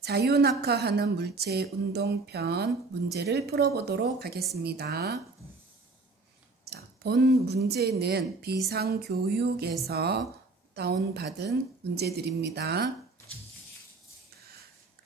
자유낙하하는 물체 운동편 문제를 풀어보도록 하겠습니다. 자, 본 문제는 비상교육에서 다운받은 문제들입니다.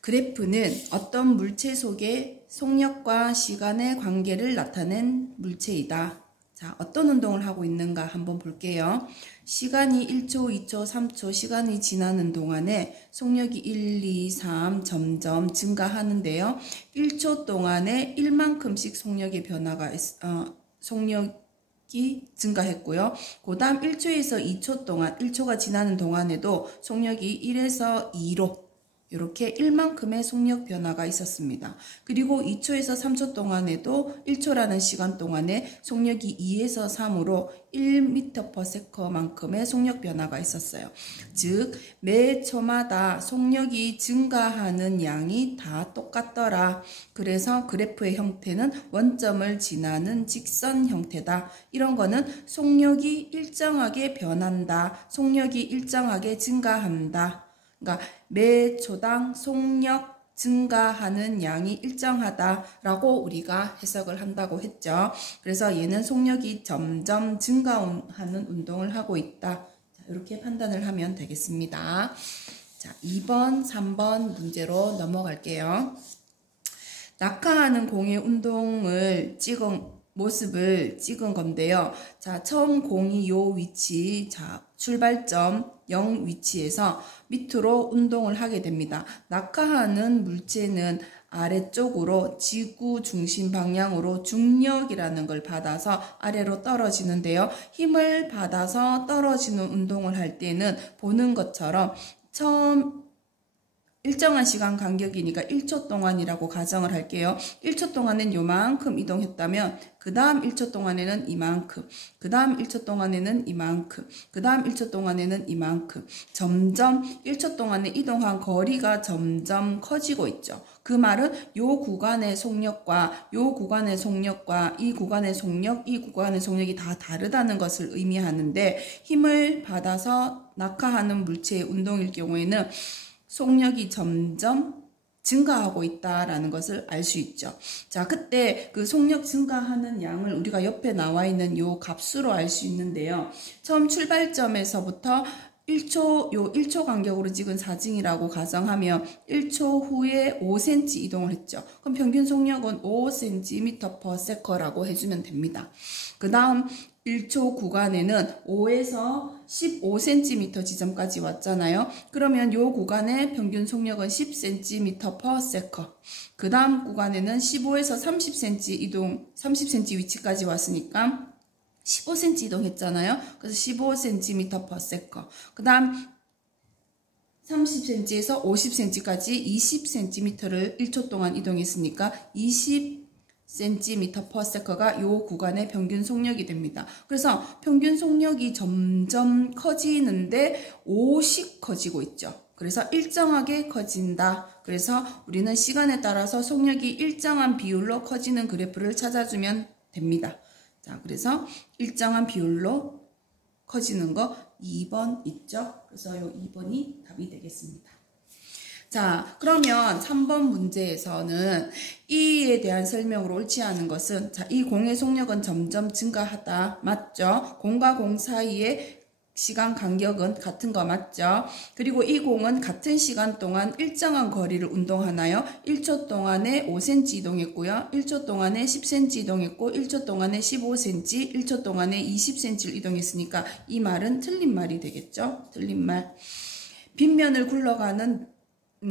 그래프는 어떤 물체 속의 속력과 시간의 관계를 나타낸 물체이다. 자, 어떤 운동을 하고 있는가 한번 볼게요. 시간이 1초, 2초, 3초 시간이 지나는 동안에 속력이 1, 2, 3 점점 증가하는데요. 1초 동안에 1만큼씩 속력의 변화가 속력이 증가했고요. 그 다음 1초에서 2초 동안 1초가 지나는 동안에도 속력이 1에서 2로 이렇게 1만큼의 속력 변화가 있었습니다. 그리고 2초에서 3초 동안에도 1초라는 시간 동안에 속력이 2에서 3으로 1m/s만큼의 속력 변화가 있었어요. 즉, 매 초마다 속력이 증가하는 양이 다 똑같더라. 그래서 그래프의 형태는 원점을 지나는 직선 형태다. 이런 거는 속력이 일정하게 변한다. 속력이 일정하게 증가한다. 그러니까 매 초당 속력 증가하는 양이 일정하다라고 우리가 해석을 한다고 했죠. 그래서 얘는 속력이 점점 증가하는 운동을 하고 있다. 자, 이렇게 판단을 하면 되겠습니다. 자, 2번, 3번 문제로 넘어갈게요. 낙하하는 공의 운동을 모습을 찍은 건데요. 자, 처음 공이 요 위치, 자, 출발점 0 위치에서 밑으로 운동을 하게 됩니다. 낙하하는 물체는 아래쪽으로 지구 중심 방향으로 중력이라는 걸 받아서 아래로 떨어지는데요. 힘을 받아서 떨어지는 운동을 할 때는 보는 것처럼 처음 일정한 시간 간격이니까 1초 동안이라고 가정을 할게요. 1초 동안은 요만큼 이동했다면 그 다음 1초 동안에는 이만큼, 그 다음 1초 동안에는 이만큼, 그 다음 1초 동안에는 이만큼 점점 1초 동안에 이동한 거리가 점점 커지고 있죠. 그 말은 요 구간의 속력과 요 구간의 속력과 이 구간의 속력, 이 구간의 속력이 다 다르다는 것을 의미하는데 힘을 받아서 낙하하는 물체의 운동일 경우에는 속력이 점점 증가하고 있다라는 것을 알 수 있죠. 자, 그때 그 속력 증가하는 양을 우리가 옆에 나와 있는 요 값으로 알 수 있는데요. 처음 출발점에서부터 1초 간격으로 찍은 사진이라고 가정하면 1초 후에 5cm 이동을 했죠. 그럼 평균 속력은 5cm/s라고 해주면 됩니다. 그 다음 1초 구간에는 5에서 15cm 지점까지 왔잖아요. 그러면 이 구간의 평균 속력은 10cm/s. 그 다음 구간에는 15에서 30cm 위치까지 왔으니까 15cm 이동했잖아요. 그래서 15cm/s. 그 다음 30cm에서 50cm까지 20cm를 1초 동안 이동했으니까 20cm/s가 이 구간의 평균 속력이 됩니다. 그래서 평균 속력이 점점 커지는데 5씩 커지고 있죠. 그래서 일정하게 커진다. 그래서 우리는 시간에 따라서 속력이 일정한 비율로 커지는 그래프를 찾아주면 됩니다. 자, 그래서 일정한 비율로 커지는 거 2번 있죠? 그래서 이 2번이 답이 되겠습니다. 자, 그러면 3번 문제에서는 이에 대한 설명으로 옳지 않은 것은, 자, 이 공의 속력은 점점 증가하다. 맞죠? 공과 공 사이에 시간 간격은 같은 거 맞죠? 그리고 이 공은 같은 시간 동안 일정한 거리를 운동하나요? 1초 동안에 5cm 이동했고요. 1초 동안에 10cm 이동했고 1초 동안에 15cm, 1초 동안에 20cm를 이동했으니까 이 말은 틀린 말이 되겠죠? 틀린 말. 빗면을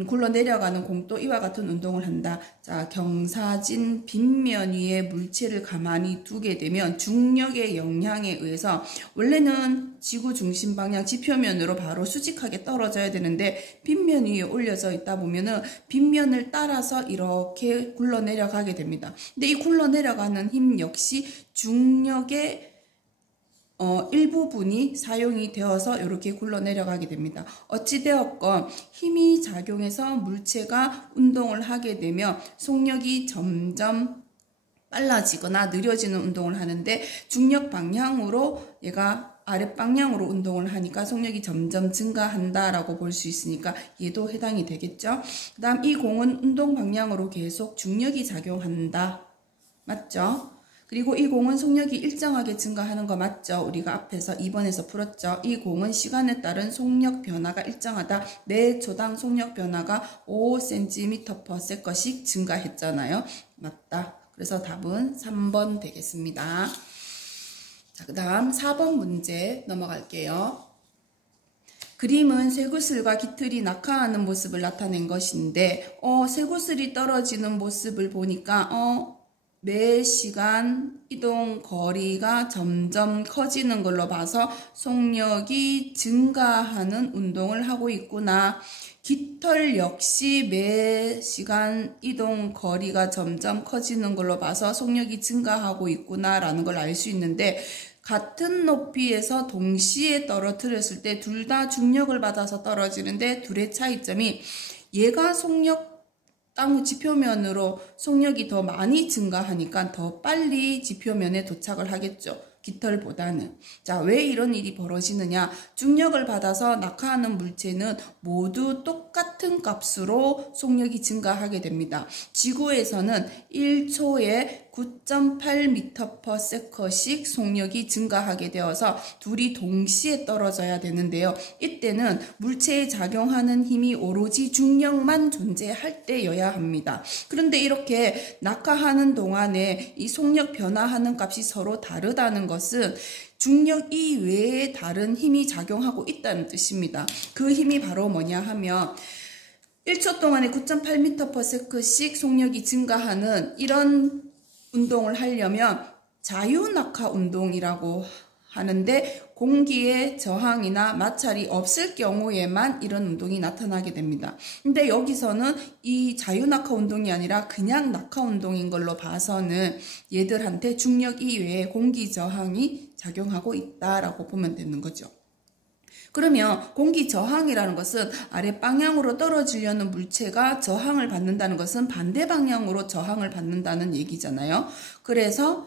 굴러내려가는 공도 이와 같은 운동을 한다. 자, 경사진 빗면 위에 물체를 가만히 두게 되면 중력의 영향에 의해서 원래는 지구 중심 방향 지표면으로 바로 수직하게 떨어져야 되는데 빗면 위에 올려져 있다 보면은 빗면을 따라서 이렇게 굴러내려가게 됩니다. 근데 이 굴러내려가는 힘 역시 중력의 일부분이 사용이 되어서 이렇게 굴러내려가게 됩니다. 어찌되었건 힘이 작용해서 물체가 운동을 하게 되면 속력이 점점 빨라지거나 느려지는 운동을 하는데 중력 방향으로 얘가 아랫방향으로 운동을 하니까 속력이 점점 증가한다라고 볼 수 있으니까 얘도 해당이 되겠죠. 그 다음 이 공은 운동 방향으로 계속 중력이 작용한다. 맞죠? 그리고 이 공은 속력이 일정하게 증가하는 거 맞죠? 우리가 앞에서 2번에서 풀었죠. 이 공은 시간에 따른 속력 변화가 일정하다. 매 초당 속력 변화가 5cm/s씩 증가했잖아요. 맞다. 그래서 답은 3번 되겠습니다. 자, 그 다음 4번 문제 넘어갈게요. 그림은 쇠구슬과 깃털이 낙하하는 모습을 나타낸 것인데 쇠구슬이 떨어지는 모습을 보니까 매 시간 이동 거리가 점점 커지는 걸로 봐서 속력이 증가하는 운동을 하고 있구나. 깃털 역시 매 시간 이동 거리가 점점 커지는 걸로 봐서 속력이 증가하고 있구나 라는 걸 알 수 있는데, 같은 높이에서 동시에 떨어뜨렸을 때 둘 다 중력을 받아서 떨어지는데 둘의 차이점이 얘가 땅 지표면으로 속력이 더 많이 증가하니까 더 빨리 지표면에 도착을 하겠죠. 깃털보다는. 자, 왜 이런 일이 벌어지느냐? 중력을 받아서 낙하하는 물체는 모두 똑같은 값으로 속력이 증가하게 됩니다. 지구에서는 1초에 9.8m/s씩 속력이 증가하게 되어서 둘이 동시에 떨어져야 되는데요. 이때는 물체에 작용하는 힘이 오로지 중력만 존재할 때여야 합니다. 그런데 이렇게 낙하하는 동안에 이 속력 변화하는 값이 서로 다르다는 것은 중력 이외에 다른 힘이 작용하고 있다는 뜻입니다. 그 힘이 바로 뭐냐 하면 1초 동안에 9.8m/s씩 속력이 증가하는 이런 운동을 하려면 자유낙하 운동이라고 하는데, 공기의 저항이나 마찰이 없을 경우에만 이런 운동이 나타나게 됩니다. 근데 여기서는 이 자유낙하 운동이 아니라 그냥 낙하 운동인 걸로 봐서는 얘들한테 중력 이외에 공기 저항이 작용하고 있다라고 보면 되는 거죠. 그러면 공기 저항이라는 것은 아랫방향으로 떨어지려는 물체가 저항을 받는다는 것은 반대 방향으로 저항을 받는다는 얘기잖아요. 그래서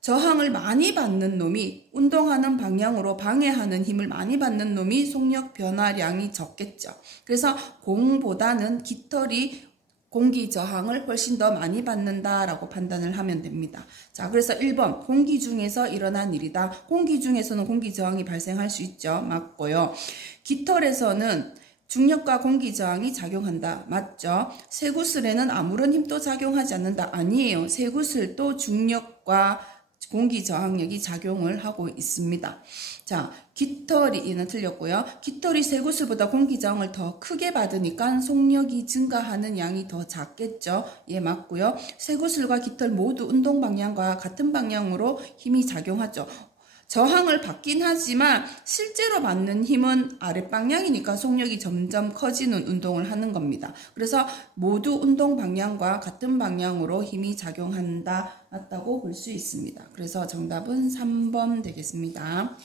저항을 많이 받는 놈이, 운동하는 방향으로 방해하는 힘을 많이 받는 놈이 속력 변화량이 적겠죠. 그래서 공보다는 깃털이 공기 저항을 훨씬 더 많이 받는다라고 판단을 하면 됩니다. 자, 그래서 1번 공기 중에서 일어난 일이다. 공기 중에서는 공기 저항이 발생할 수 있죠. 맞고요. 깃털에서는 중력과 공기 저항이 작용한다. 맞죠? 쇠구슬에는 아무런 힘도 작용하지 않는다. 아니에요. 쇠구슬도 중력과 공기 저항력이 작용을 하고 있습니다. 자, 깃털이, 얘는 틀렸고요. 깃털이 쇠구슬보다 공기 저항을 더 크게 받으니까 속력이 증가하는 양이 더 작겠죠. 예, 맞고요. 쇠구슬과 깃털 모두 운동 방향과 같은 방향으로 힘이 작용하죠. 저항을 받긴 하지만 실제로 받는 힘은 아랫방향이니까 속력이 점점 커지는 운동을 하는 겁니다. 그래서 모두 운동 방향과 같은 방향으로 힘이 작용한다. 맞다고 볼 수 있습니다. 그래서 정답은 3번 되겠습니다.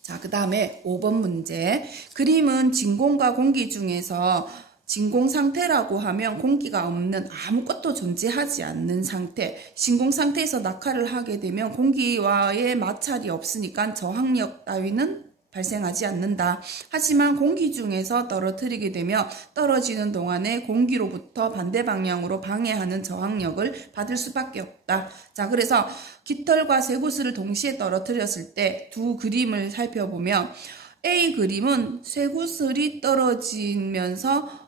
자, 그 다음에 5번 문제. 그림은 진공과 공기 중에서 진공 상태라고 하면 공기가 없는, 아무것도 존재하지 않는 상태. 진공 상태에서 낙하를 하게 되면 공기와의 마찰이 없으니까 저항력 따위는 발생하지 않는다. 하지만 공기 중에서 떨어뜨리게 되면 떨어지는 동안에 공기로부터 반대 방향으로 방해하는 저항력을 받을 수밖에 없다. 자, 그래서 깃털과 쇠구슬을 동시에 떨어뜨렸을 때 두 그림을 살펴보면 A 그림은 쇠구슬이 떨어지면서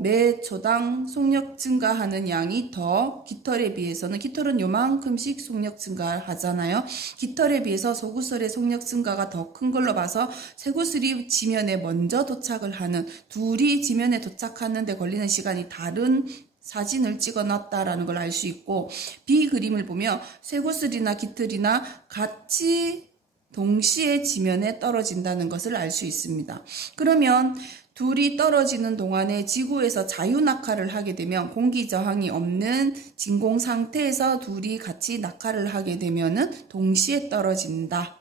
매 초당 속력 증가하는 양이 더 깃털에 비해서는, 깃털은 요만큼씩 속력 증가하잖아요. 깃털에 비해서 쇠구슬의 속력 증가가 더 큰 걸로 봐서 쇠구슬이 지면에 먼저 도착을 하는, 둘이 지면에 도착하는 데 걸리는 시간이 다른 사진을 찍어 놨다라는 걸 알 수 있고, B 그림을 보면 쇠구슬이나 깃털이나 같이 동시에 지면에 떨어진다는 것을 알 수 있습니다. 그러면 둘이 떨어지는 동안에 지구에서 자유낙하를 하게 되면, 공기 저항이 없는 진공 상태에서 둘이 같이 낙하를 하게 되면은 동시에 떨어진다.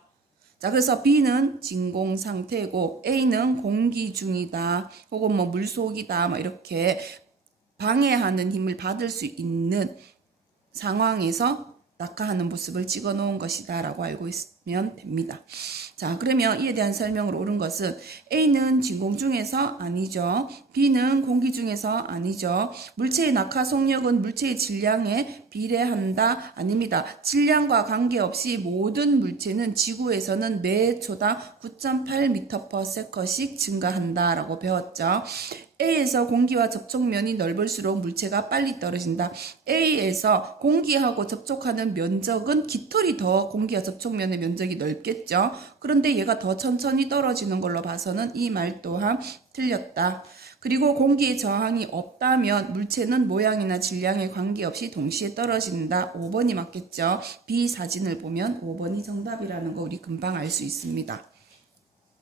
자, 그래서 B는 진공 상태고 A는 공기 중이다, 혹은 뭐 물속이다, 뭐 이렇게 방해하는 힘을 받을 수 있는 상황에서 낙하하는 모습을 찍어 놓은 것이다 라고 알고 있으면 됩니다. 자, 그러면 이에 대한 설명을 옳은 것은 A는 진공 중에서 아니죠. B는 공기 중에서 아니죠. 물체의 낙하 속력은 물체의 질량에 비례한다? 아닙니다. 질량과 관계없이 모든 물체는 지구에서는 매 초당 9.8m/s씩 증가한다 라고 배웠죠. A에서 공기와 접촉면이 넓을수록 물체가 빨리 떨어진다. A에서 공기하고 접촉하는 면적은 깃털이 더 공기와 접촉면의 면적이 넓겠죠. 그런데 얘가 더 천천히 떨어지는 걸로 봐서는 이 말 또한 틀렸다. 그리고 공기의 저항이 없다면 물체는 모양이나 질량에 관계없이 동시에 떨어진다. 5번이 맞겠죠. B 사진을 보면 5번이 정답이라는 거 우리 금방 알 수 있습니다.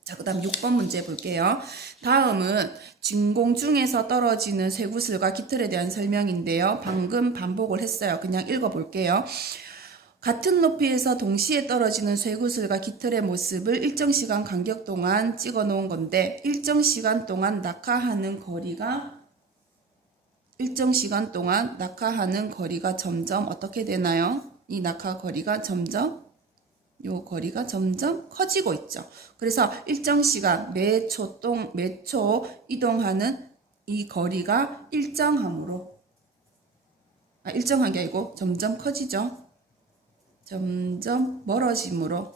자, 그 다음 6번 문제 볼게요. 다음은 진공 중에서 떨어지는 쇠구슬과 깃털에 대한 설명인데요. 방금 반복을 했어요. 그냥 읽어볼게요. 같은 높이에서 동시에 떨어지는 쇠구슬과 깃털의 모습을 일정 시간 간격 동안 찍어 놓은 건데 일정 시간 동안 낙하하는 거리가 점점 어떻게 되나요? 이 낙하 거리가 요 거리가 점점 커지고 있죠. 그래서 일정 시간 매 초 이동하는 이 거리가 일정한 게 아니고 점점 커지죠. 점점 멀어짐으로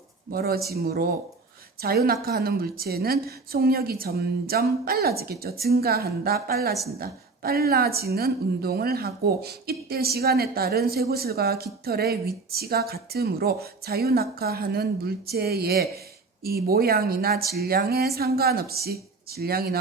자유낙하하는 물체는 속력이 점점 빨라지겠죠. 증가한다, 빨라지는 운동을 하고 이때 시간에 따른 쇠구슬과 깃털의 위치가 같으므로 자유낙하하는 물체의 이 모양이나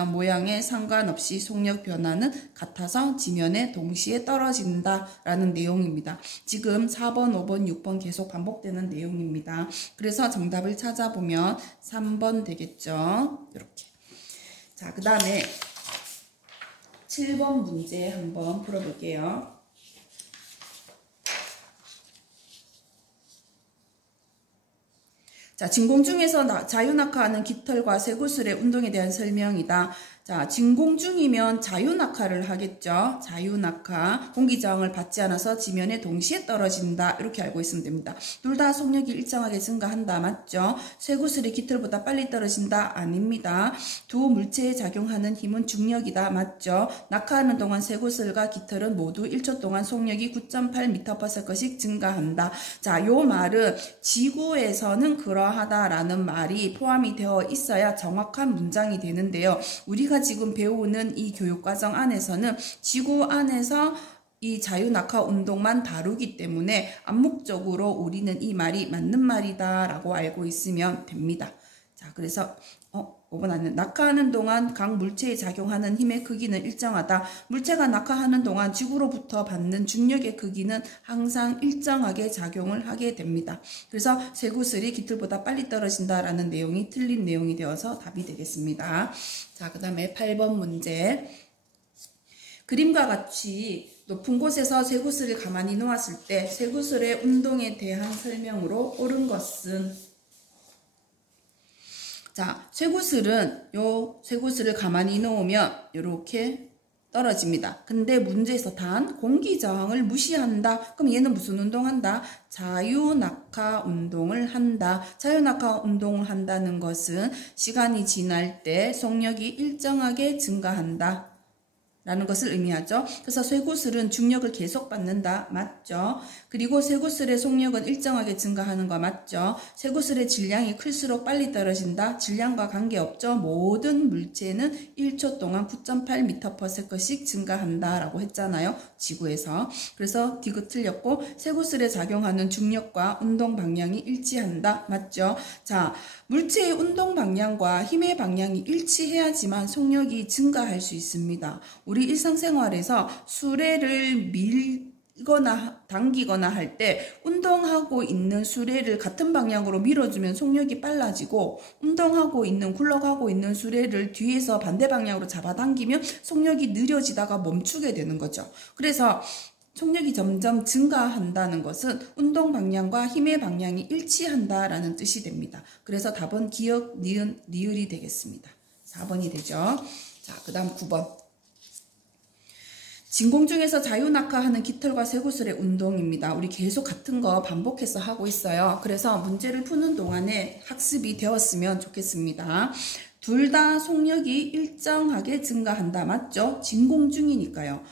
모양에 상관없이 속력 변화는 같아서 지면에 동시에 떨어진다라는 내용입니다. 지금 4번, 5번, 6번 계속 반복되는 내용입니다. 그래서 정답을 찾아보면 3번 되겠죠. 이렇게. 자, 그 다음에 7번 문제 한번 풀어볼게요. 자, 진공 중에서 자유낙하하는 깃털과 쇠구슬의 운동에 대한 설명이다. 자, 진공 중이면 자유낙하를 하겠죠. 자유낙하, 공기저항을 받지 않아서 지면에 동시에 떨어진다. 이렇게 알고 있으면 됩니다. 둘 다 속력이 일정하게 증가한다. 맞죠? 쇠구슬이 깃털보다 빨리 떨어진다. 아닙니다. 두 물체에 작용하는 힘은 중력이다. 맞죠? 낙하하는 동안 쇠구슬과 깃털은 모두 1초 동안 속력이 9.8m/s씩 증가한다. 자, 요 말은 지구에서는 그러하다라는 말이 포함이 되어 있어야 정확한 문장이 되는데요. 우리가 지금 배우는 이 교육과정 안에서는 지구 안에서 이 자유낙하 운동만 다루기 때문에 암묵적으로 우리는 이 말이 맞는 말이다 라고 알고 있으면 됩니다. 자, 그래서 5번 안에 낙하하는 동안 각 물체에 작용하는 힘의 크기는 일정하다. 물체가 낙하하는 동안 지구로부터 받는 중력의 크기는 항상 일정하게 작용을 하게 됩니다. 그래서 쇠구슬이 깃털보다 빨리 떨어진다라는 내용이 틀린 내용이 되어서 답이 되겠습니다. 자, 그 다음에 8번 문제. 그림과 같이 높은 곳에서 쇠구슬을 가만히 놓았을 때 쇠구슬의 운동에 대한 설명으로 옳은 것은 자, 쇠구슬은 쇠구슬을 가만히 놓으면 이렇게 떨어집니다. 근데 문제에서 단 공기 저항을 무시한다. 그럼 얘는 무슨 운동한다? 자유낙하 운동을 한다. 자유낙하 운동을 한다는 것은 시간이 지날 때 속력이 일정하게 증가한다. 라는 것을 의미하죠. 그래서 쇠구슬은 중력을 계속 받는다. 맞죠? 그리고 쇠구슬의 속력은 일정하게 증가하는 거 맞죠? 쇠구슬의 질량이 클수록 빨리 떨어진다. 질량과 관계없죠. 모든 물체는 1초 동안 9.8m/s씩 증가한다 라고 했잖아요. 지구에서. 그래서 디귿 틀렸고 쇠구슬에 작용하는 중력과 운동 방향이 일치한다. 맞죠? 자, 물체의 운동 방향과 힘의 방향이 일치해야지만 속력이 증가할 수 있습니다. 우리 일상생활에서 수레를 밀거나 당기거나 할 때 운동하고 있는 수레를 같은 방향으로 밀어주면 속력이 빨라지고 굴러가고 있는 수레를 뒤에서 반대 방향으로 잡아당기면 속력이 느려지다가 멈추게 되는 거죠. 그래서 속력이 점점 증가한다는 것은 운동 방향과 힘의 방향이 일치한다라는 뜻이 됩니다. 그래서 답은 기역, 니은, 리을이 되겠습니다. 4번이 되죠. 자, 그 다음 9번. 진공 중에서 자유낙하하는 깃털과 쇄구슬의 운동입니다. 우리 계속 같은 거 반복해서 하고 있어요. 그래서 문제를 푸는 동안에 학습이 되었으면 좋겠습니다. 둘 다 속력이 일정하게 증가한다. 맞죠? 진공 중이니까요.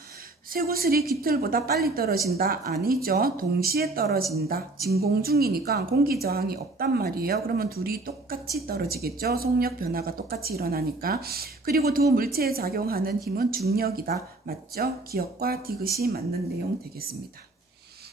쇄구슬이 깃털보다 빨리 떨어진다? 아니죠. 동시에 떨어진다. 진공 중이니까 공기 저항이 없단 말이에요. 그러면 둘이 똑같이 떨어지겠죠. 속력 변화가 똑같이 일어나니까. 그리고 두 물체에 작용하는 힘은 중력이다. 맞죠? 기억과 디귿이 맞는 내용 되겠습니다.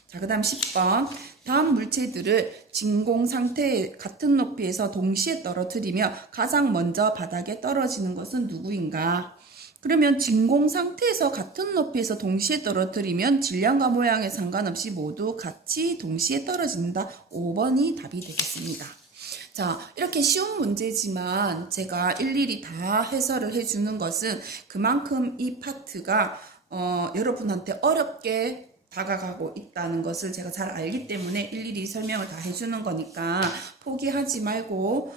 자, 그 다음 10번. 다음 물체들을 진공 상태에 같은 높이에서 동시에 떨어뜨리며 가장 먼저 바닥에 떨어지는 것은 누구인가? 그러면 진공 상태에서 같은 높이에서 동시에 떨어뜨리면 질량과 모양에 상관없이 모두 같이 동시에 떨어진다. 5번이 답이 되겠습니다. 자, 이렇게 쉬운 문제지만 제가 일일이 다 해설을 해주는 것은 그만큼 이 파트가 여러분한테 어렵게 다가가고 있다는 것을 제가 잘 알기 때문에 일일이 설명을 다 해주는 거니까 포기하지 말고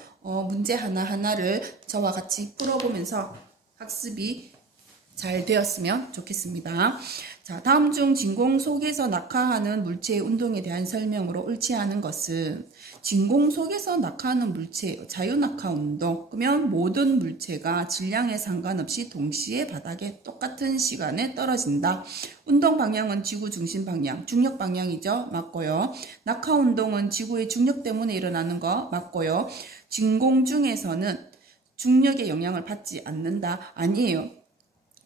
문제 하나하나를 저와 같이 풀어보면서 학습이 잘 되었으면 좋겠습니다. 자, 다음 중 진공 속에서 낙하하는 물체의 운동에 대한 설명으로 옳지 않은 것은 진공 속에서 낙하하는 물체, 자유낙하 운동. 그러면 모든 물체가 질량에 상관없이 동시에 바닥에 똑같은 시간에 떨어진다. 운동 방향은 지구 중심 방향, 중력 방향이죠. 맞고요. 낙하 운동은 지구의 중력 때문에 일어나는 거 맞고요. 진공 중에서는 중력의 영향을 받지 않는다. 아니에요.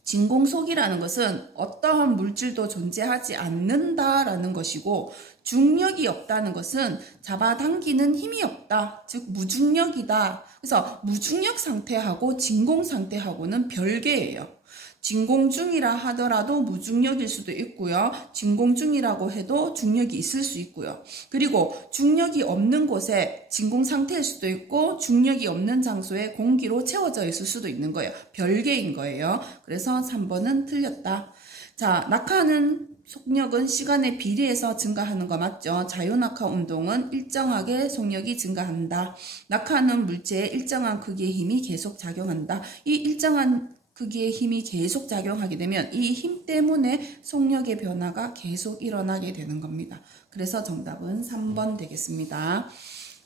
진공속이라는 것은 어떠한 물질도 존재하지 않는다라는 것이고 중력이 없다는 것은 잡아당기는 힘이 없다. 즉 무중력이다. 그래서 무중력 상태하고 진공 상태하고는 별개예요. 진공 중이라 하더라도 무중력일 수도 있고요. 진공 중이라고 해도 중력이 있을 수 있고요. 그리고 중력이 없는 곳에 진공 상태일 수도 있고 중력이 없는 장소에 공기로 채워져 있을 수도 있는 거예요. 별개인 거예요. 그래서 3번은 틀렸다. 자, 낙하하는 속력은 시간에 비례해서 증가하는 거 맞죠? 자유낙하 운동은 일정하게 속력이 증가한다. 낙하하는 물체에 일정한 크기의 힘이 계속 작용한다. 이 일정한 크기의 힘이 계속 작용하게 되면 이 힘 때문에 속력의 변화가 계속 일어나게 되는 겁니다. 그래서 정답은 3번 되겠습니다.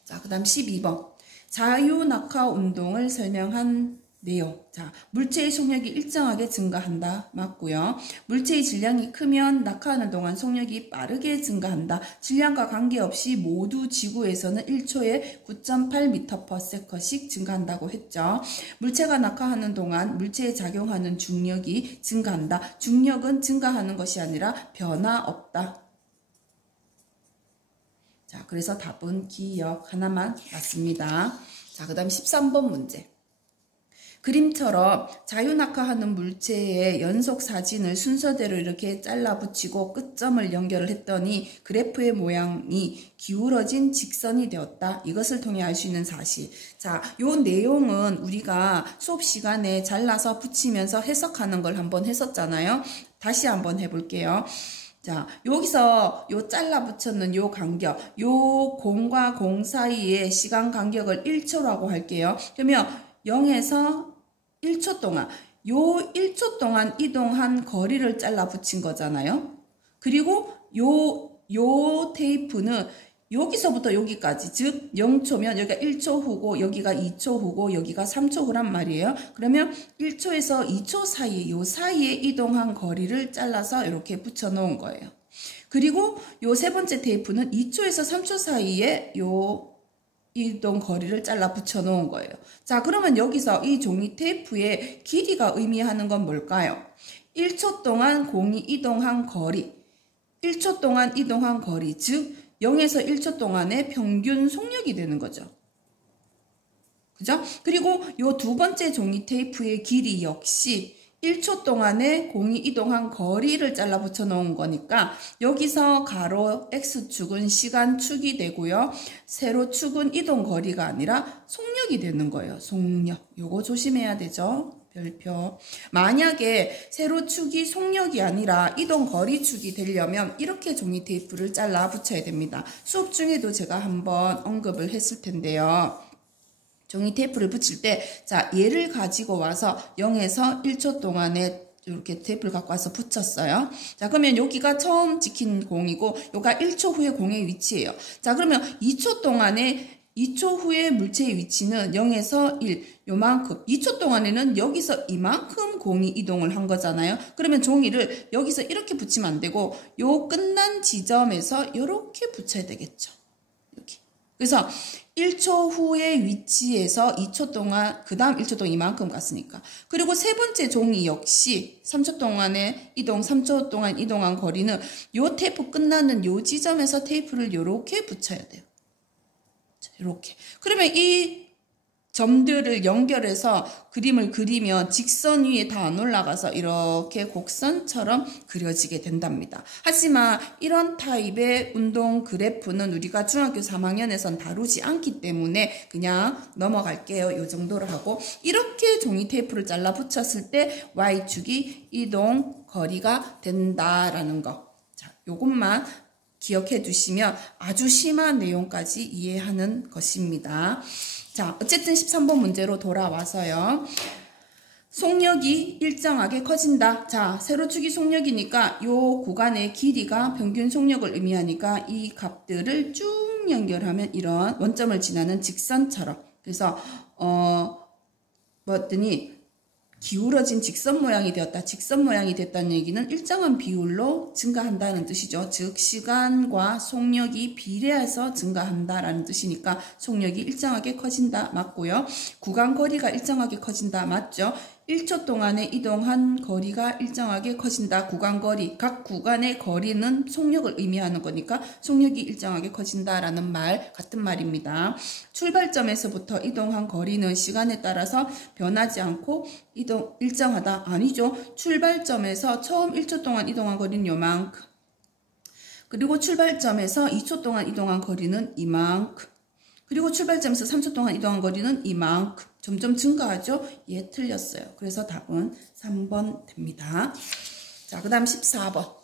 자, 그 다음 12번. 자유낙하 운동을 설명한 내용. 자, 물체의 속력이 일정하게 증가한다. 맞고요. 물체의 질량이 크면 낙하하는 동안 속력이 빠르게 증가한다. 질량과 관계없이 모두 지구에서는 1초에 9.8m/s씩 증가한다고 했죠. 물체가 낙하하는 동안 물체에 작용하는 중력이 증가한다. 중력은 증가하는 것이 아니라 변화 없다. 자, 그래서 답은 기역 하나만 맞습니다. 자, 그 다음 13번 문제. 그림처럼 자유낙하하는 물체의 연속 사진을 순서대로 이렇게 잘라 붙이고 끝점을 연결을 했더니 그래프의 모양이 기울어진 직선이 되었다. 이것을 통해 알 수 있는 사실. 자, 요 내용은 우리가 수업 시간에 잘라서 붙이면서 해석하는 걸 한번 했었잖아요. 다시 한번 해볼게요. 자, 여기서 요 잘라 붙였는 요 간격, 요 공과 공 사이의 시간 간격을 1초라고 할게요. 그러면 0에서 1초 동안, 요 1초 동안 이동한 거리를 잘라 붙인 거잖아요. 그리고 요 테이프는 여기서부터 여기까지, 즉 0초면 여기가 1초 후고 여기가 2초 후고 여기가 3초 후란 말이에요. 그러면 1초에서 2초 사이, 요 사이에 이동한 거리를 잘라서 이렇게 붙여 놓은 거예요. 그리고 요 세 번째 테이프는 2초에서 3초 사이에 요 이동 거리를 잘라 붙여 놓은 거예요. 자, 그러면 여기서 이 종이 테이프의 길이가 의미하는 건 뭘까요? 1초 동안 공이 이동한 거리, 1초 동안 이동한 거리, 즉 0에서 1초 동안의 평균 속력이 되는 거죠. 그죠? 그리고 요 두 번째 종이 테이프의 길이 역시 1초 동안에 공이 이동한 거리를 잘라 붙여 놓은 거니까 여기서 가로 X축은 시간축이 되고요. 세로축은 이동 거리가 아니라 속력이 되는 거예요. 속력. 요거 조심해야 되죠. 별표. 만약에 세로축이 속력이 아니라 이동 거리축이 되려면 이렇게 종이 테이프를 잘라 붙여야 됩니다. 수업 중에도 제가 한번 언급을 했을 텐데요. 종이 테이프를 붙일 때, 자, 얘를 가지고 와서 0에서 1초 동안의 이렇게 테이프를 갖고 와서 붙였어요. 자, 그러면 여기가 처음 찍힌 공이고, 여기가 1초 후의 공의 위치예요. 자, 그러면 2초 동안에 2초 후의 물체의 위치는 0에서 1, 요만큼. 2초 동안에는 여기서 이만큼 공이 이동을 한 거잖아요. 그러면 종이를 여기서 이렇게 붙이면 안 되고, 요 끝난 지점에서 이렇게 붙여야 되겠죠. 이렇게. 그래서 1초 후의 위치에서 2초 동안, 그 다음 1초 동안 이만큼 갔으니까. 그리고 세 번째 종이 역시 3초 동안에 이동, 3초 동안 이동한 거리는 요 테이프 끝나는 요 지점에서 테이프를 요렇게 붙여야 돼요. 자, 요렇게. 그러면 이 점들을 연결해서 그림을 그리면 직선 위에 다 안 올라가서 이렇게 곡선처럼 그려지게 된답니다. 하지만 이런 타입의 운동 그래프는 우리가 중학교 3학년에선 다루지 않기 때문에 그냥 넘어갈게요. 이 정도로 하고, 이렇게 종이 테이프를 잘라 붙였을 때 Y축이 이동 거리가 된다라는 거. 자, 요것만 기억해 두시면 아주 심한 내용까지 이해하는 것입니다. 자, 어쨌든 13번 문제로 돌아와서요. 속력이 일정하게 커진다. 자, 세로축이 속력이니까 요 구간의 길이가 평균 속력을 의미하니까 이 값들을 쭉 연결하면 이런 원점을 지나는 직선처럼. 그래서 뭐더니 기울어진 직선 모양이 되었다. 직선 모양이 됐다는 얘기는 일정한 비율로 증가한다는 뜻이죠. 즉 시간과 속력이 비례해서 증가한다라는 뜻이니까 속력이 일정하게 커진다. 맞고요. 구간 거리가 일정하게 커진다. 맞죠? 1초 동안에 이동한 거리가 일정하게 커진다. 구간 거리, 각 구간의 거리는 속력을 의미하는 거니까 속력이 일정하게 커진다라는 말, 같은 말입니다. 출발점에서부터 이동한 거리는 시간에 따라서 변하지 않고 일정하다. 아니죠. 출발점에서 처음 1초 동안 이동한 거리는 요만큼. 그리고 출발점에서 2초 동안 이동한 거리는 이만큼. 그리고 출발점에서 3초 동안 이동한 거리는 이만큼. 점점 증가하죠? 예, 틀렸어요. 그래서 답은 3번 됩니다. 자, 그 다음 14번.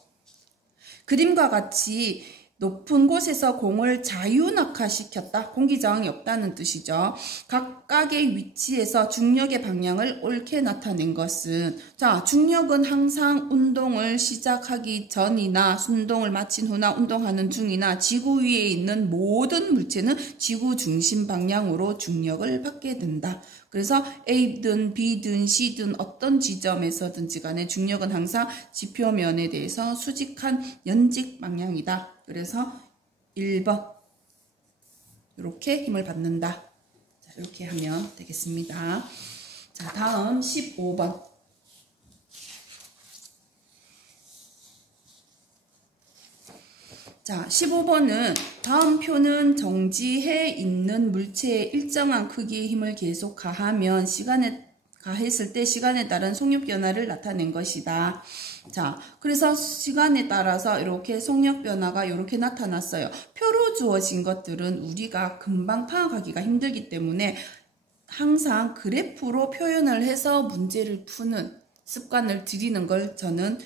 그림과 같이 높은 곳에서 공을 자유낙하시켰다. 공기저항이 없다는 뜻이죠. 각각의 위치에서 중력의 방향을 옳게 나타낸 것은, 자, 중력은 항상 운동을 시작하기 전이나 운동을 마친 후나 운동하는 중이나 지구 위에 있는 모든 물체는 지구 중심 방향으로 중력을 받게 된다. 그래서 A든 B든 C든 어떤 지점에서든지 간에 중력은 항상 지표면에 대해서 수직한 연직 방향이다. 그래서 1번 이렇게 힘을 받는다. 자, 이렇게 하면 되겠습니다. 자, 다음 15번. 자, 15번은 다음 표는 정지해 있는 물체의 일정한 크기의 힘을 계속 가하면 가했을 때 시간에 따른 속력 변화를 나타낸 것이다. 자, 그래서 시간에 따라서 이렇게 속력 변화가 이렇게 나타났어요. 표로 주어진 것들은 우리가 금방 파악하기가 힘들기 때문에 항상 그래프로 표현을 해서 문제를 푸는 습관을 들이는 걸 저는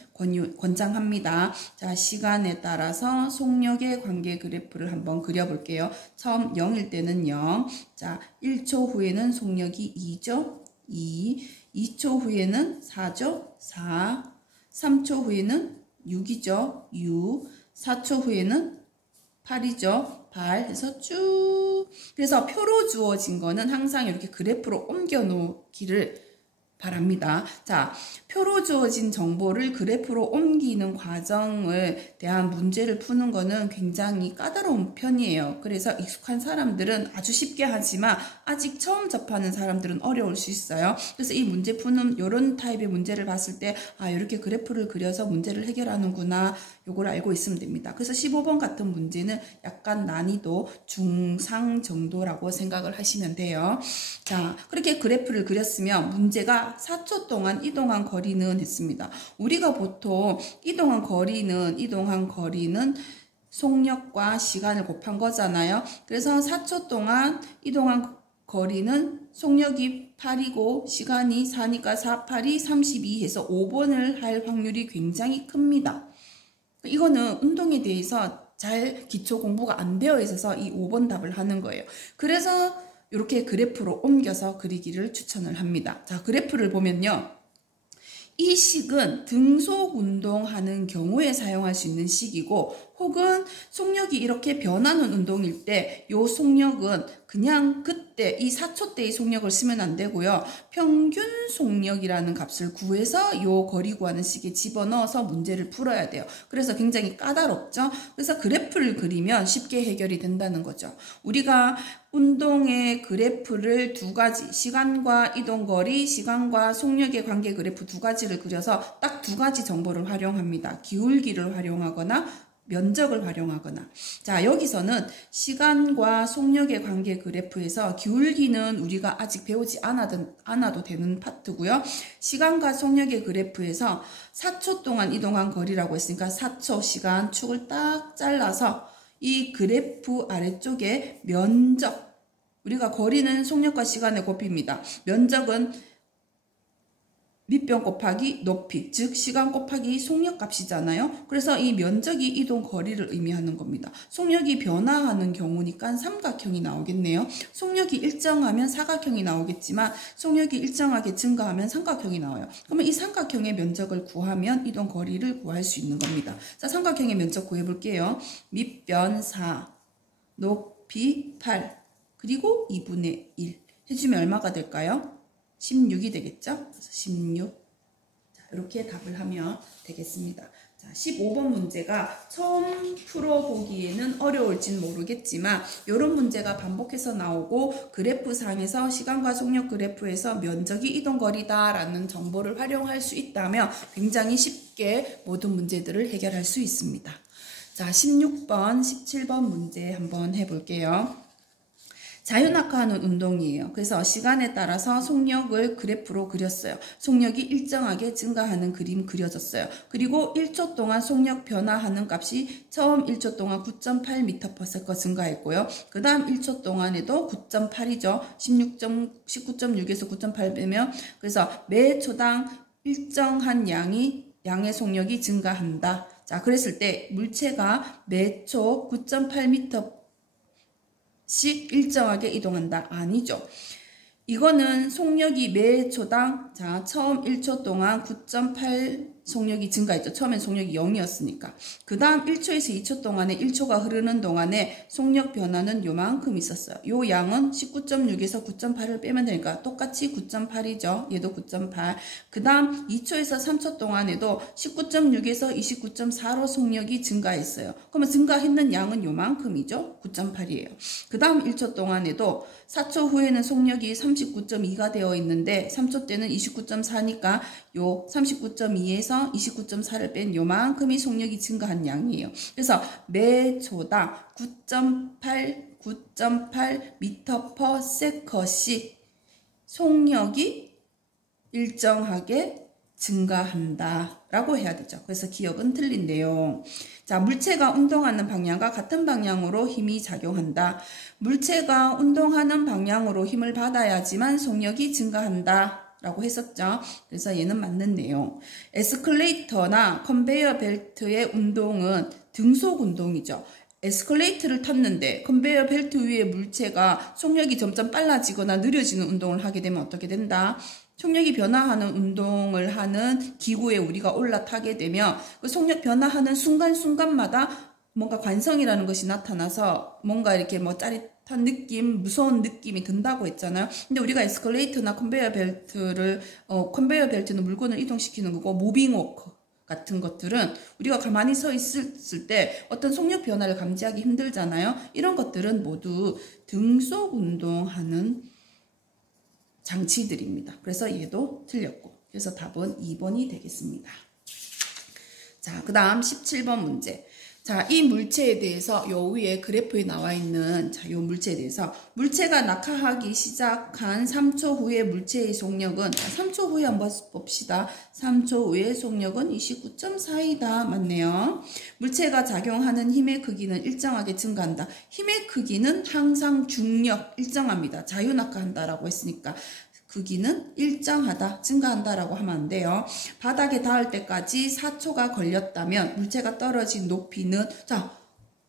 권장합니다. 자, 시간에 따라서 속력의 관계 그래프를 한번 그려볼게요. 처음 0일 때는 0. 자, 1초 후에는 속력이 2죠. 2. 2초 후에는 4죠. 4. 3초 후에는 6이죠. 6. 4초 후에는 8이죠. 8 해서 쭉. 그래서 표로 주어진 거는 항상 이렇게 그래프로 옮겨 놓기를 바랍니다. 자, 표로 주어진 정보를 그래프로 옮기는 과정을 대한 문제를 푸는 거는 굉장히 까다로운 편이에요. 그래서 익숙한 사람들은 아주 쉽게 하지만 아직 처음 접하는 사람들은 어려울 수 있어요. 그래서 이 문제 푸는 이런 타입의 문제를 봤을 때 아, 이렇게 그래프를 그려서 문제를 해결하는구나. 요걸 알고 있으면 됩니다. 그래서 15번 같은 문제는 약간 난이도 중상 정도라고 생각을 하시면 돼요. 자, 그렇게 그래프를 그렸으면 문제가 4초 동안 이동한 거리는 했습니다. 우리가 보통 이동한 거리는 속력과 시간을 곱한 거잖아요. 그래서 4초 동안 이동한 거리는 속력이 8이고 시간이 4니까 4, 8이 32 해서 5번을 할 확률이 굉장히 큽니다. 이거는 운동에 대해서 잘 기초 공부가 안 되어 있어서 이 5번 답을 하는 거예요. 그래서 이렇게 그래프로 옮겨서 그리기를 추천을 합니다. 자, 그래프를 보면요. 이 식은 등속 운동하는 경우에 사용할 수 있는 식이고, 혹은 속력이 이렇게 변하는 운동일 때 요 속력은 그냥 그때 이 4초 때의 속력을 쓰면 안 되고요. 평균 속력이라는 값을 구해서 요 거리 구하는 식에 집어넣어서 문제를 풀어야 돼요. 그래서 굉장히 까다롭죠. 그래서 그래프를 그리면 쉽게 해결이 된다는 거죠. 우리가 운동의 그래프를 두 가지, 시간과 이동거리, 시간과 속력의 관계 그래프 두 가지를 그려서 딱 두 가지 정보를 활용합니다. 기울기를 활용하거나 면적을 활용하거나. 자, 여기서는 시간과 속력의 관계 그래프에서 기울기는 우리가 아직 배우지 않아도 되는 파트고요. 시간과 속력의 그래프에서 4초 동안 이동한 거리라고 했으니까 4초 시간 축을 딱 잘라서 이 그래프 아래쪽에 면적, 우리가 거리는 속력과 시간의 곱입니다. 면적은 밑변 곱하기 높이, 즉 시간 곱하기 속력 값이잖아요. 그래서 이 면적이 이동 거리를 의미하는 겁니다. 속력이 변화하는 경우니까 삼각형이 나오겠네요. 속력이 일정하면 사각형이 나오겠지만 속력이 일정하게 증가하면 삼각형이 나와요. 그러면 이 삼각형의 면적을 구하면 이동 거리를 구할 수 있는 겁니다. 자, 삼각형의 면적 구해볼게요. 밑변 4, 높이 8, 그리고 2분의 1 해주면 얼마가 될까요? 16이 되겠죠? 그래서 16. 자, 이렇게 답을 하면 되겠습니다. 자, 15번 문제가 처음 풀어보기에는 어려울진 모르겠지만 이런 문제가 반복해서 나오고 그래프상에서 시간과 속력 그래프에서 면적이 이동거리다 라는 정보를 활용할 수 있다면 굉장히 쉽게 모든 문제들을 해결할 수 있습니다. 자, 16번, 17번 문제 한번 해볼게요. 자유낙하하는 운동이에요. 그래서 시간에 따라서 속력을 그래프로 그렸어요. 속력이 일정하게 증가하는 그림 그려졌어요. 그리고 1초 동안 속력 변화하는 값이 처음 1초 동안 9.8m/s 증가했고요. 그 다음 1초 동안에도 9.8이죠. 19.6에서 9.8 빼면 그래서 매 초당 일정한 양의 속력이 증가한다. 자, 그랬을 때 물체가 매 초 9.8m 씩 일정하게 이동한다. 아니죠. 이거는 속력이 매 초당 자 처음 1초 동안 9.8 속력이 증가했죠. 처음엔 속력이 0이었으니까. 그 다음 1초에서 2초 동안에 1초가 흐르는 동안에 속력 변화는 요만큼 있었어요. 요 양은 19.6에서 9.8을 빼면 되니까 똑같이 9.8이죠. 얘도 9.8. 그 다음 2초에서 3초 동안에도 19.6에서 29.4로 속력이 증가했어요. 그러면 증가했는 양은 요만큼이죠. 9.8이에요. 그 다음 1초 동안에도 4초 후에는 속력이 39.2가 되어 있는데 3초 때는 29.4니까 요 39.2에서 29.4를 뺀 요만큼이 속력이 증가한 양이에요. 그래서 매 초당 9.8 m/s씩 속력이 일정하게 증가한다 라고 해야 되죠. 그래서 기억은 틀린 내용. 자, 물체가 운동하는 방향과 같은 방향으로 힘이 작용한다. 물체가 운동하는 방향으로 힘을 받아야지만 속력이 증가한다 라고 했었죠. 그래서 얘는 맞는 내용. 에스컬레이터나 컨베이어 벨트의 운동은 등속 운동이죠. 에스컬레이터를 탔는데 컨베이어 벨트 위에 물체가 속력이 점점 빨라지거나 느려지는 운동을 하게 되면 어떻게 된다? 속력이 변화하는 운동을 하는 기구에 우리가 올라타게 되면 그 속력 변화하는 순간순간마다 뭔가 관성이라는 것이 나타나서 뭔가 이렇게 뭐 짜릿한 느낌, 무서운 느낌이 든다고 했잖아요. 근데 우리가 에스컬레이터나 컨베이어 벨트는 물건을 이동시키는 거고, 무빙워크 같은 것들은 우리가 가만히 서 있을 때 어떤 속력 변화를 감지하기 힘들잖아요. 이런 것들은 모두 등속 운동하는 장치들입니다. 그래서 얘도 틀렸고, 그래서 답은 2번이 되겠습니다. 자, 그 다음 17번 문제. 자, 이 물체에 대해서 요 위에 그래프에 나와 있는 자, 요 물체에 대해서 물체가 낙하하기 시작한 3초 후의 물체의 속력은 3초 후에 한번 봅시다. 3초 후의 속력은 29.4이다. 맞네요. 물체가 작용하는 힘의 크기는 일정하게 증가한다. 힘의 크기는 항상 중력 일정합니다. 자유낙하한다라고 했으니까 크기는 일정하다, 증가한다라고 하면 안 돼요. 바닥에 닿을 때까지 4초가 걸렸다면 물체가 떨어진 높이는 자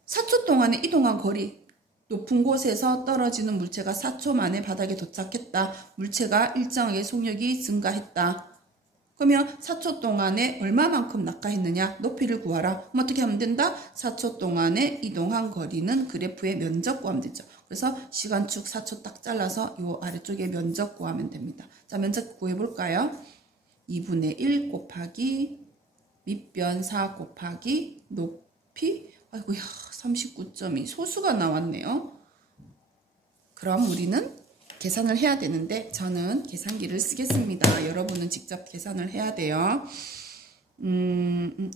4초 동안에 이동한 거리 높은 곳에서 떨어지는 물체가 4초 만에 바닥에 도착했다. 물체가 일정하게 속력이 증가했다. 그러면 4초 동안에 얼마만큼 낙하했느냐? 높이를 구하라. 그럼 어떻게 하면 된다? 4초 동안에 이동한 거리는 그래프의 면적 구하면 되죠. 그래서 시간축 4초 딱 잘라서 이 아래쪽에 면적 구하면 됩니다. 자, 면적 구해볼까요? 2분의 1 곱하기 밑변 4 곱하기 높이 아이고야 39.2 소수가 나왔네요. 그럼 우리는 계산을 해야 되는데 저는 계산기를 쓰겠습니다. 여러분은 직접 계산을 해야 돼요.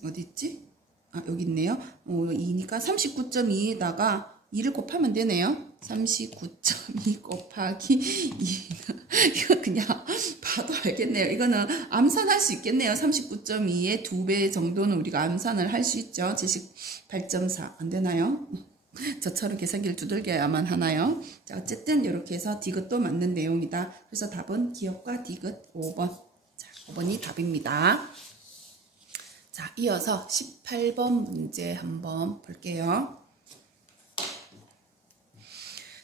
어디 있지? 아, 여기 있네요. 2니까 39.2에다가 2를 곱하면 되네요. 39.2 곱하기 2. 이거 그냥 봐도 알겠네요. 이거는 암산할 수 있겠네요. 39.2의 2배 정도는 우리가 암산을 할 수 있죠. 지식 8.4. 안 되나요? 저처럼 계산기를 두들겨야만 하나요? 자, 어쨌든 이렇게 해서 디귿도 맞는 내용이다. 그래서 답은 기역과 디귿 5번. 자, 5번이 답입니다. 자, 이어서 18번 문제 한번 볼게요.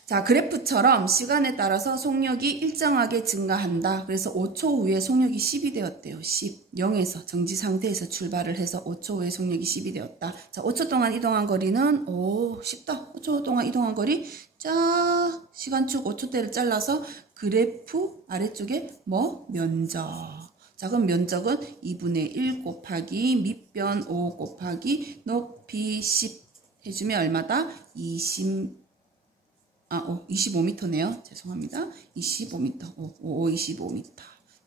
자, 그래프처럼 시간에 따라서 속력이 일정하게 증가한다. 그래서 5초 후에 속력이 10이 되었대요. 10. 0에서 정지 상태에서 출발을 해서 5초 후에 속력이 10이 되었다. 자, 5초 동안 이동한 거리는 쉽다. 5초 동안 이동한 거리 쫙 시간축 5초대를 잘라서 그래프 아래쪽에 면적. 자, 그럼 면적은 2분의 1 곱하기 밑변 5 곱하기 높이 10 해주면 얼마다? 25m네요. 죄송합니다. 25m. 25m.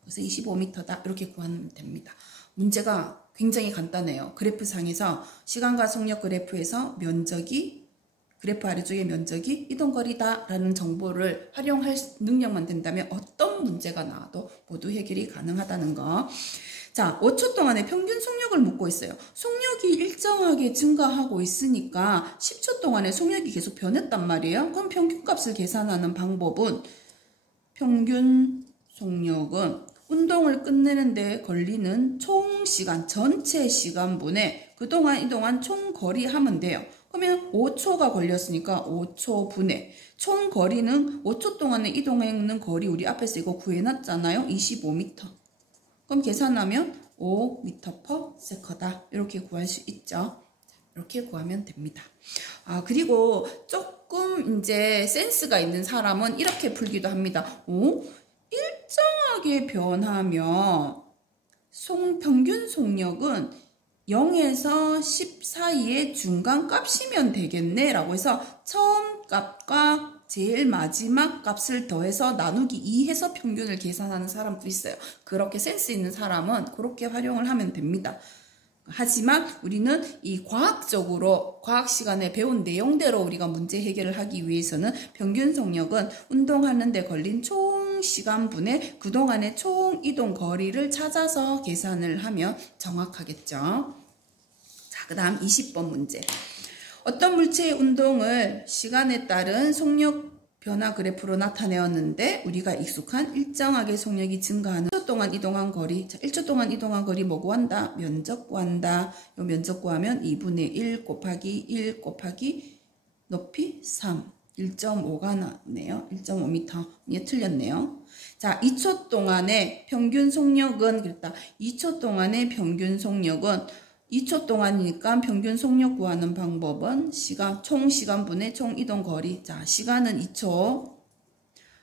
그래서 25m다. 이렇게 구하면 됩니다. 문제가 굉장히 간단해요. 그래프상에서 시간과 속력 그래프에서 그래프 아래쪽의 면적이 이동거리다라는 정보를 활용할 능력만 된다면 어떤 문제가 나와도 모두 해결이 가능하다는 거. 자, 5초 동안의 평균 속력을 묻고 있어요. 속력이 일정하게 증가하고 있으니까 10초 동안에 속력이 계속 변했단 말이에요. 그럼 평균값을 계산하는 방법은 평균 속력은 운동을 끝내는 데 걸리는 총 시간, 전체 시간분의 그동안 이동한 총 거리 하면 돼요. 그러면 5초가 걸렸으니까 5초 분의 총 거리는 5초 동안에 이동했는 거리 우리 앞에서 이거 구해놨잖아요. 25m. 그럼 계산하면 5m/s다. 이렇게 구할 수 있죠. 이렇게 구하면 됩니다. 아, 그리고 조금 이제 센스가 있는 사람은 이렇게 풀기도 합니다. 일정하게 변하면 평균 속력은 0에서 10 사이의 중간 값이면 되겠네 라고 해서 처음 값과 제일 마지막 값을 더해서 나누기 2 해서 평균을 계산하는 사람도 있어요. 그렇게 센스 있는 사람은 그렇게 활용을 하면 됩니다. 하지만 우리는 이 과학적으로 과학 시간에 배운 내용대로 우리가 문제 해결을 하기 위해서는 평균 속력은 운동하는 데 걸린 총 시간분의 그동안의 총 이동 거리를 찾아서 계산을 하면 정확하겠죠. 자, 그 다음 20번 문제. 어떤 물체의 운동을 시간에 따른 속력 변화 그래프로 나타내었는데 우리가 익숙한 일정하게 속력이 증가하는 1초 동안 이동한 거리. 자, 1초 동안 이동한 거리 뭐 구한다? 면적 구한다. 요 면적 구하면 2분의 1 곱하기 1 곱하기 높이 3. 1.5가 나네요. 1.5m. 이게 틀렸네요. 자, 2초 동안의 평균 속력은 그랬다. 2초 동안의 평균 속력은 2초 동안이니까 평균 속력 구하는 방법은 총 시간분의 총 이동 거리. 자, 시간은 2초.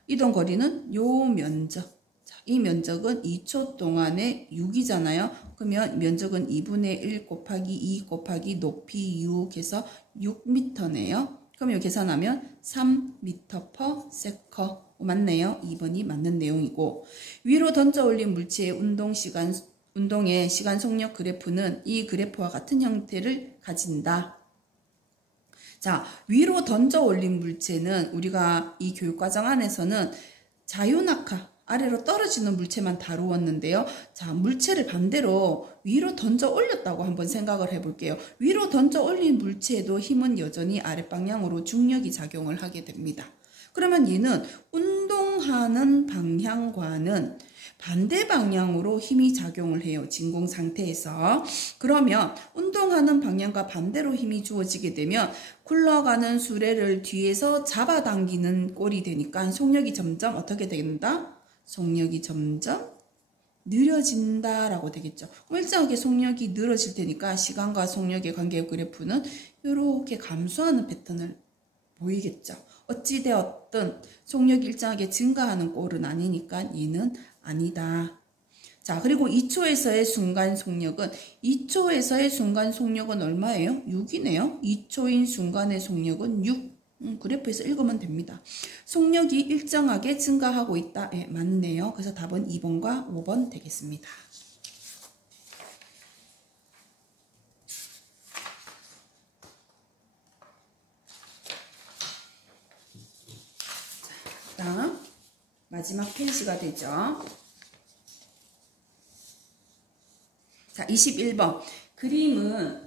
이동 거리는 요 면적. 자, 이 면적은 2초 동안에 6이잖아요. 그러면 면적은 2분의 1 곱하기 2 곱하기 높이 6 해서 6m네요. 그럼 이거 계산하면 3m/s. 맞네요. 2번이 맞는 내용이고, 위로 던져 올린 물체의 운동의 시간 속력 그래프는 이 그래프와 같은 형태를 가진다. 자, 위로 던져 올린 물체는 우리가 이 교육과정 안에서는 자유낙하, 아래로 떨어지는 물체만 다루었는데요. 자, 물체를 반대로 위로 던져 올렸다고 한번 생각을 해볼게요. 위로 던져 올린 물체에도 힘은 여전히 아랫방향으로 중력이 작용을 하게 됩니다. 그러면 얘는 운동하는 방향과는 반대 방향으로 힘이 작용을 해요. 진공 상태에서. 그러면 운동하는 방향과 반대로 힘이 주어지게 되면 굴러가는 수레를 뒤에서 잡아당기는 꼴이 되니까 속력이 점점 어떻게 된다? 속력이 점점 느려진다라고 되겠죠. 그럼 일정하게 속력이 늘어질 테니까 시간과 속력의 관계 그래프는 이렇게 감소하는 패턴을 보이겠죠. 어찌되었든 속력이 일정하게 증가하는 꼴은 아니니까 얘는 아니다. 자, 그리고 2초에서의 순간 속력은 2초에서의 순간 속력은 얼마예요? 6이네요. 2초인 순간의 속력은 6. 그래프에서 읽으면 됩니다. 속력이 일정하게 증가하고 있다. 예, 맞네요. 그래서 답은 2번과 5번 되겠습니다. 다음 마지막 페이지가 되죠. 자, 21번 그림은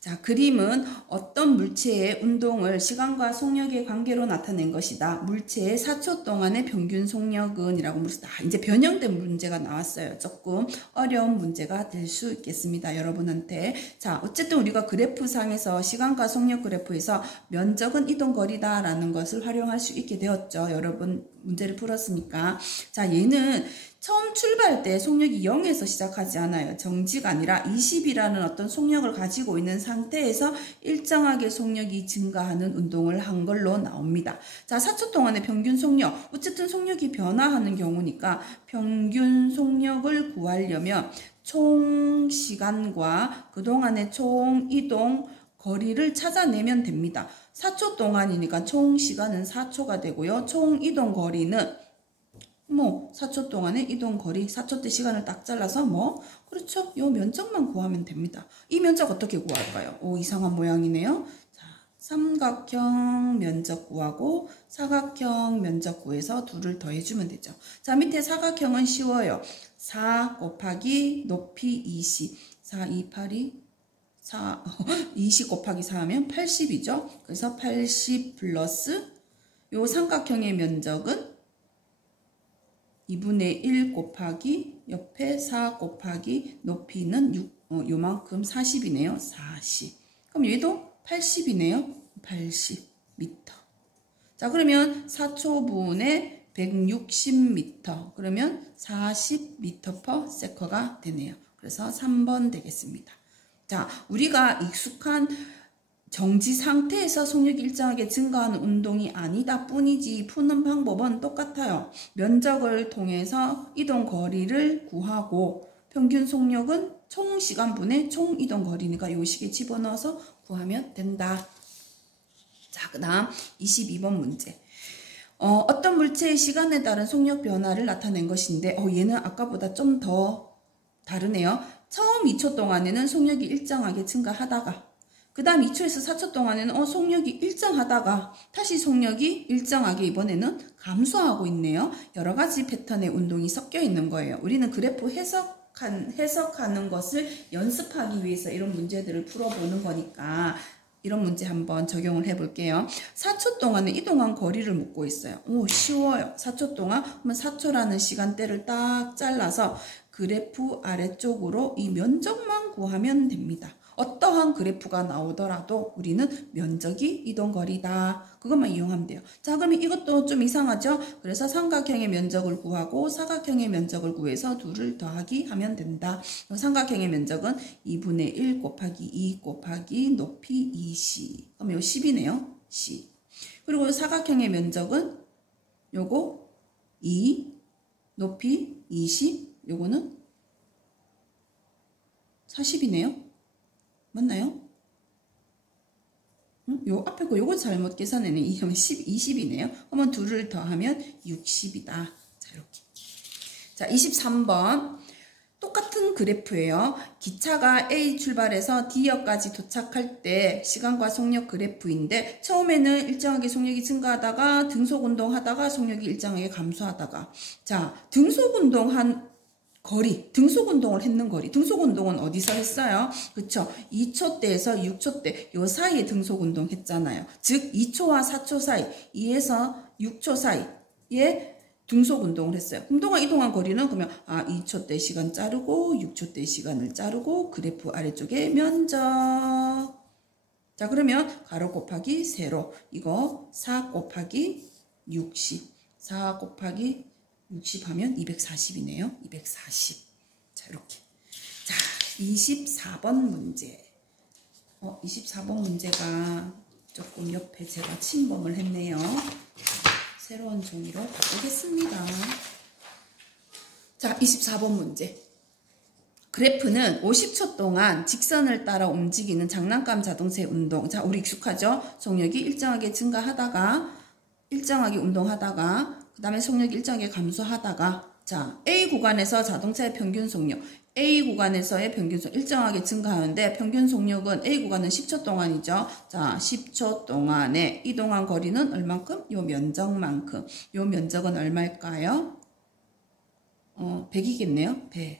자, 그림은 어떤 물체의 운동을 시간과 속력의 관계로 나타낸 것이다. 물체의 4초 동안의 평균 속력은 이라고 물었다. 이제 변형된 문제가 나왔어요. 조금 어려운 문제가 될 수 있겠습니다. 여러분한테. 자, 어쨌든 우리가 그래프상에서 시간과 속력 그래프에서 면적은 이동거리다 라는 것을 활용할 수 있게 되었죠. 여러분 문제를 풀었으니까. 자, 얘는 처음 출발할 때 속력이 0에서 시작하지 않아요. 정지가 아니라 20이라는 어떤 속력을 가지고 있는 상태에서 일정하게 속력이 증가하는 운동을 한 걸로 나옵니다. 자, 4초 동안의 평균 속력. 어쨌든 속력이 변화하는 경우니까 평균 속력을 구하려면 총 시간과 그동안의 총 이동 거리를 찾아내면 됩니다. 4초 동안이니까 총 시간은 4초가 되고요. 총 이동 거리는 4초 동안의 이동 거리, 4초 때 시간을 딱 잘라서 그렇죠. 요 면적만 구하면 됩니다. 이 면적 어떻게 구할까요? 오, 이상한 모양이네요. 자, 삼각형 면적 구하고 사각형 면적 구해서 둘을 더해주면 되죠. 자, 밑에 사각형은 쉬워요. 4 곱하기 높이 20. 4, 2, 8이 4, 20 곱하기 4 하면 80이죠. 그래서 80 플러스 요 삼각형의 면적은 2분의 1 곱하기 옆에 4 곱하기 높이는 6, 요만큼 40이네요. 40. 그럼 얘도 80이네요. 80m. 자, 그러면 4초분에 160m. 그러면 40m/s가 되네요. 그래서 3번 되겠습니다. 자, 우리가 익숙한 정지 상태에서 속력이 일정하게 증가하는 운동이 아니다 뿐이지 푸는 방법은 똑같아요. 면적을 통해서 이동 거리를 구하고 평균 속력은 총 시간분의 총 이동 거리니까 요 식에 집어넣어서 구하면 된다. 자, 그 다음 22번 문제. 어떤 물체의 시간에 따른 속력 변화를 나타낸 것인데 얘는 아까보다 좀 더 다르네요. 처음 2초 동안에는 속력이 일정하게 증가하다가 그 다음 2초에서 4초 동안에는 속력이 일정하다가 다시 속력이 일정하게 이번에는 감소하고 있네요. 여러 가지 패턴의 운동이 섞여 있는 거예요. 우리는 그래프 해석하는 것을 연습하기 위해서 이런 문제들을 풀어보는 거니까 이런 문제 한번 적용을 해볼게요. 4초 동안에 이동한 거리를 묻고 있어요. 오, 쉬워요. 4초 동안 그러면 4초라는 시간대를 딱 잘라서 그래프 아래쪽으로 이 면적만 구하면 됩니다. 어떠한 그래프가 나오더라도 우리는 면적이 이동거리다. 그것만 이용하면 돼요. 자, 그러면 이것도 좀 이상하죠? 그래서 삼각형의 면적을 구하고 사각형의 면적을 구해서 둘을 더하기 하면 된다. 삼각형의 면적은 2분의 1 곱하기 2 곱하기 높이 20. 그럼 이거 10이네요. 10. 그리고 사각형의 면적은 요거 2 높이 20. 요거는 40이네요. 맞나요? 요 앞에 거 요거 잘못 계산했네. 이러면 20이네요. 그러면 둘을 더하면 60이다. 자, 이렇게. 자, 23번. 똑같은 그래프예요. 기차가 A 출발해서 D역까지 도착할 때 시간과 속력 그래프인데 처음에는 일정하게 속력이 증가하다가 등속운동 하다가 속력이 일정하게 감소하다가 자, 등속운동한 거리, 등속운동을 했는 거리. 등속운동은 어디서 했어요? 그쵸? 2초대에서 6초대 요 사이에 등속운동 했잖아요. 즉 2초와 4초 사이, 2에서 6초 사이에 등속운동을 했어요. 그동안 이동한 거리는 그러면 2초대 시간 자르고 6초대 시간을 자르고 그래프 아래쪽에 면적 자, 그러면 가로 곱하기 세로. 이거 4 곱하기 60. 4 곱하기 60 하면 240이네요. 240. 자, 이렇게. 자, 24번 문제. 24번 문제가 조금 옆에 제가 침범을 했네요. 새로운 종이로 바꾸겠습니다. 자, 24번 문제. 그래프는 50초 동안 직선을 따라 움직이는 장난감 자동차의 운동. 자, 우리 익숙하죠? 속력이 일정하게 증가하다가, 일정하게 운동하다가, 그 다음에 속력이 일정하게 감소하다가, 자, A 구간에서 자동차의 평균 속력. A 구간에서의 평균 속력 일정하게 증가하는데 평균 속력은 A 구간은 10초 동안이죠. 자, 10초 동안에 이동한 거리는 얼만큼? 요 면적만큼. 요 면적은 얼마일까요? 100이겠네요. 100m.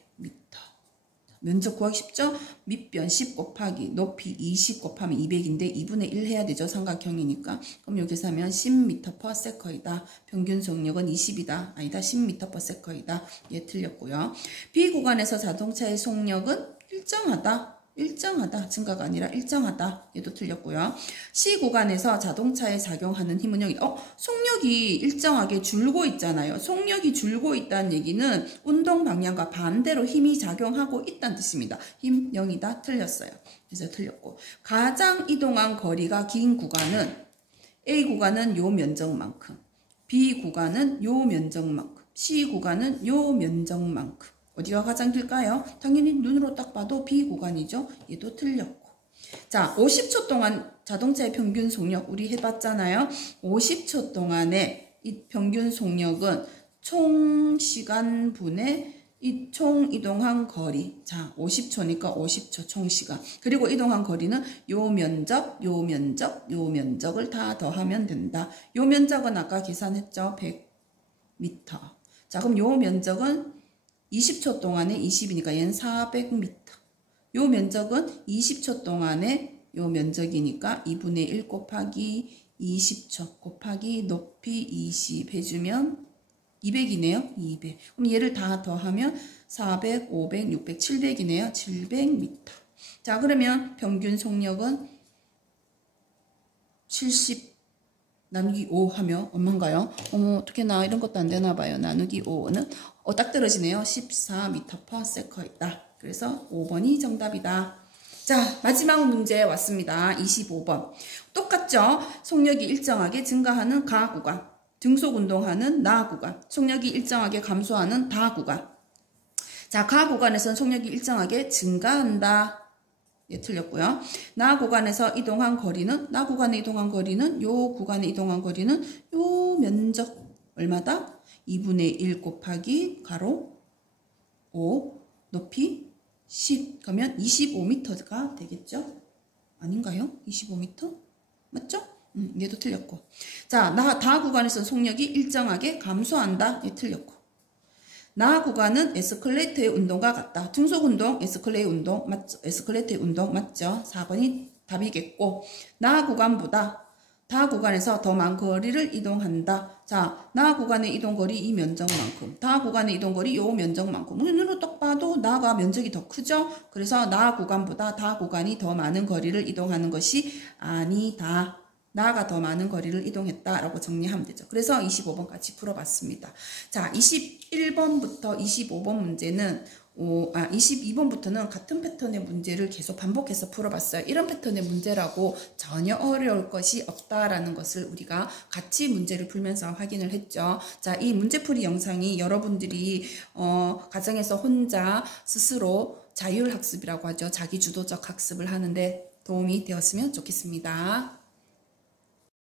면적 구하기 쉽죠? 밑변 10 곱하기 높이 20 곱하면 200인데 2분의 1 해야 되죠. 삼각형이니까. 그럼 여기서 하면 10m/s이다. 평균 속력은 20이다. 아니다. 10m/s이다. 얘 틀렸고요. B 구간에서 자동차의 속력은 일정하다. 일정하다. 증가가 아니라 일정하다. 얘도 틀렸고요. C 구간에서 자동차에 작용하는 힘은 0이다. 속력이 일정하게 줄고 있잖아요. 속력이 줄고 있다는 얘기는 운동 방향과 반대로 힘이 작용하고 있다는 뜻입니다. 힘 0이다. 틀렸어요. 그래서 틀렸고. 가장 이동한 거리가 긴 구간은 A 구간은 요 면적만큼, B 구간은 요 면적만큼, C 구간은 요 면적만큼. 어디가 가장 길까요? 당연히 눈으로 딱 봐도 B 구간이죠. 얘도 틀렸고. 자, 50초 동안 자동차의 평균 속력 우리 해봤잖아요. 50초 동안의 이 평균 속력은 총 시간분의 이 총 이동한 거리. 자, 50초니까 50초 총 시간. 그리고 이동한 거리는 요 면적, 요 면적, 요 면적을 다 더하면 된다. 요 면적은 아까 계산했죠. 100m. 자, 그럼 요 면적은 20초 동안에 20이니까 얘는 400m. 요 면적은 20초 동안에 요 면적이니까 2분의 1 곱하기 20초 곱하기 높이 20 해주면 200이네요. 200. 그럼 얘를 다 더하면 400, 500, 600, 700이네요. 700m. 자, 그러면 평균 속력은 70 나누기 5 하면 얼마인가요? 어떻게 나 이런 것도 안 되나 봐요. 나누기 5는 딱 떨어지네요. 14m/s이다. 그래서 5번이 정답이다. 자, 마지막 문제 왔습니다. 25번. 똑같죠? 속력이 일정하게 증가하는 가 구간, 등속 운동하는 나 구간, 속력이 일정하게 감소하는 다 구간. 자, 가 구간에서는 속력이 일정하게 증가한다. 예, 틀렸고요. 나 구간에서 이동한 거리는, 나 구간에 이동한 거리는, 요 구간에 이동한 거리는 요 면적 얼마다? 2분의 1 곱하기 가로 5 높이 10. 그러면 25m가 되겠죠? 아닌가요? 25m? 맞죠? 얘도 틀렸고. 자, 다 구간에서 속력이 일정하게 감소한다. 얘 틀렸고. 나 구간은 에스컬레이터의 운동과 같다. 등속 운동, 에스컬레이터 운동 맞죠? 에스컬레이터의 운동 맞죠? 4번이 답이겠고. 나 구간보다 다 구간에서 더 많은 거리를 이동한다. 자, 나 구간의 이동거리 이 면적만큼, 다 구간의 이동거리 요 면적만큼. 눈으로 딱 봐도 나가 면적이 더 크죠? 그래서 나 구간보다 다 구간이 더 많은 거리를 이동하는 것이 아니다. 나가 더 많은 거리를 이동했다라고 정리하면 되죠. 그래서 25번까지 풀어봤습니다. 자, 21번부터 25번 문제는 22번부터는 같은 패턴의 문제를 계속 반복해서 풀어봤어요. 이런 패턴의 문제라고 전혀 어려울 것이 없다라는 것을 우리가 같이 문제를 풀면서 확인을 했죠. 자, 이 문제풀이 영상이 여러분들이 가정에서 혼자 스스로 자율학습이라고 하죠. 자기주도적 학습을 하는데 도움이 되었으면 좋겠습니다.